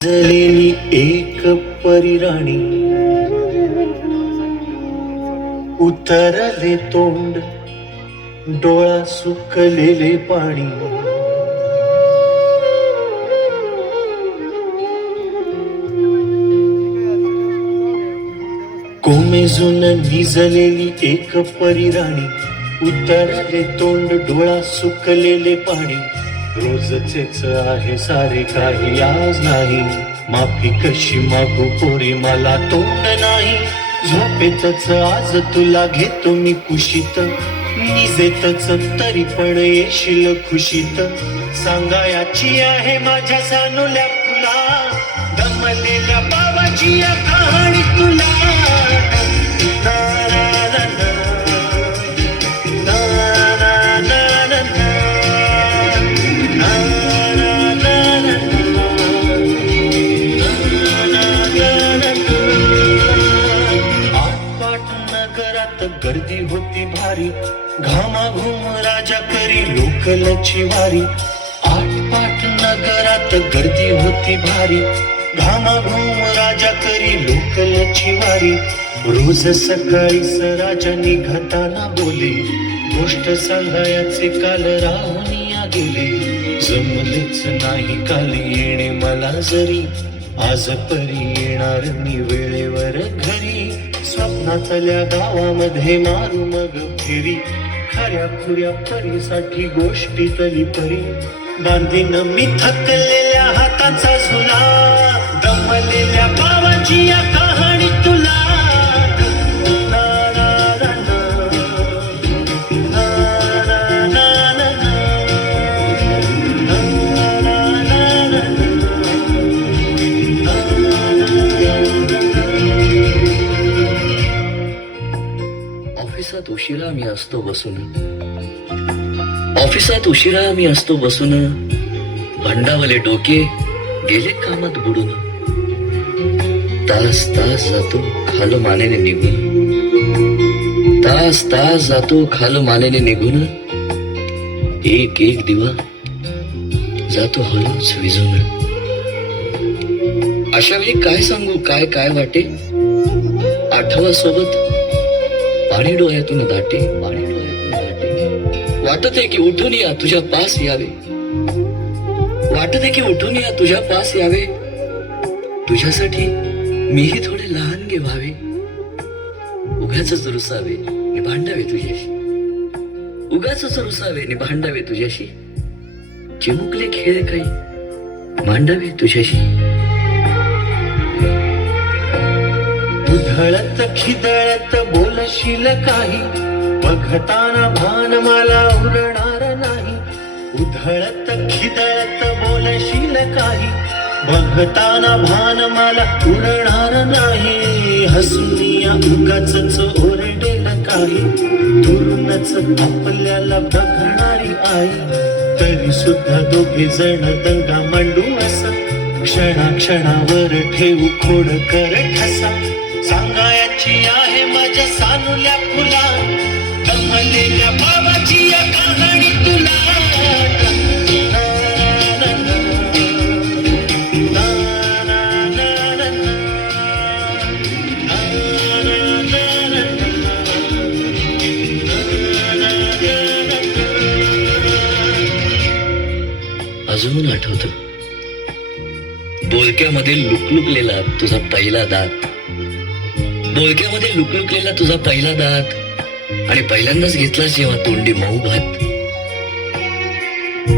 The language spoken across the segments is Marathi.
जलेली एक परिराणी उतरले तोंड डोळा सुकलेले पाणी कोमेजून निजलेली एक परिराणी उतरले तोंड डोळा सुकलेले पाणी रोजचेच आहे सारे काही आज नाही माफी कशी मागू पोरी मला तोंड नाही झोपेतच आज तुला घेतो मी कुशीत निजेतच तरी पण येशील खुशीत सांगायची आहे माझ्या सानुल्या फुला दमलेल्या बाबाची या कहाणी तुला गर्दी होती भारी घामाघूम राजा करी लोकलची वारी आटपाट नगरात गर्दी होती भारी घामाघूम राजा करी लोकलची वारी रोज सकाळीच राजा निघताना बोले गोष्ट सांगायचे काल राहुनिया गेले जमलेच नाही काल येणे मला जरी आज परी येणार मी वेळेवर घरी स्वप्नातल्या गावामध्ये मारू मग फिरी खऱ्या खुऱ्या परीसाठी गोष्टीतली परी बांधीन मी थकलेल्या हाताचा झुला दमलेल्या बाबाची या कहाणी तुला ऑफिसात उशिरा मी असतो बसून भंडावले डोके गेले कामात बुडून तास तास जातो खालो मानेने निघून तास जातो खालो मानेने निघून एक एक दिवा जातो हळूच विजून अशा वेळी काय सांगू काय काय वाटे आठवा सोबत पाणी डोळ्यातून दाटे वाटत आहे की उठून या तुझ्या पास यावे वाटत आहे की उठून या तुझ्या पास यावे तुझ्यासाठी मीही थोडे लहान गे व्हावे उगाचच रुसावे नि भांडावे तुझ्याशी उगाचच रुसावे नि भांडावे तुझ्याशी चिमुकले खेळ काही मांडावे तुझ्याशी उधळत खिदळत बोलशील काही बघताना भान मला उरणार नाही उधळत खिदळत बोलशील काही बघताना भान मला उरणार नाही हसुनिया उगाचच ओरडेल काही दुरूनच आपल्याला बघणारी आई तरी सुद्धा दोघे जण दंगा मांडू असा क्षणाक्षणावर ठेवू खोड कर ठसा सांगायची आहे माझ्या सानुल्या फुला दमलेल्या बाबाची या कहाणी तुला अजून आठवत बोलक्यामध्ये लुकलुकलेला तुझा पहिला दात बोलक्यामध्ये लुकलुकलेला तुझा पहिला दात आणि पहिल्यांदाच घेतला जेव्हा तोंडी मऊ भात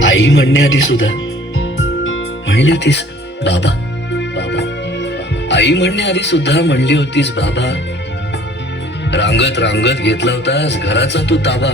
आई म्हणण्याआधी सुद्धा म्हणली होतीस बाबा बाबा आई म्हणण्याआधी सुद्धा म्हणली होतीस बाबा रांगत रांगत घेतला होतास घराचा तू ताबा